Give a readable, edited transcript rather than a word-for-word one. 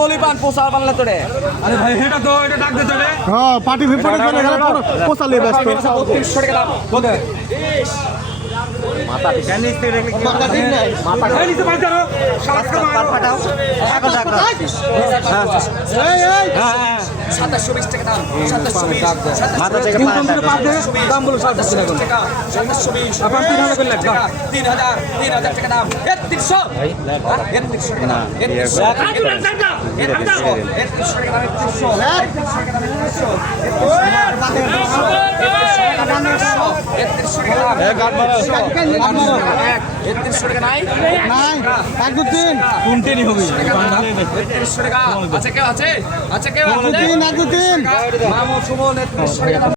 বলি পান পোষা বাংলা তোরে আরে ভাই এটা তো এটা ডাক দে তোরে হ্যাঁ পার্টি ফিপড়ে চলে গেল পোষালে ব্যস্ত 3200 টাকা দাম বল মাথা কেন নিতে রেখে কি মাথা দিন নাই মাথা এই নিতে পারছ না শালা ফাটাও 1000 টাকা এই এই 2720 টাকা দাম 2720 মাথা থেকে দাম বলো 2720 টাকা 2720 আপনি 3000 করে লাগবে 3000 টাকা দাম 3300 না 3300 টাকা 3300 টাকা নাই নাই এক দু তিন কোনটেনি হবে 3300 টাকা আছে কেউ আছে কেউ আছে তিন এক দু তিন মামু সুমন 3300 টাকা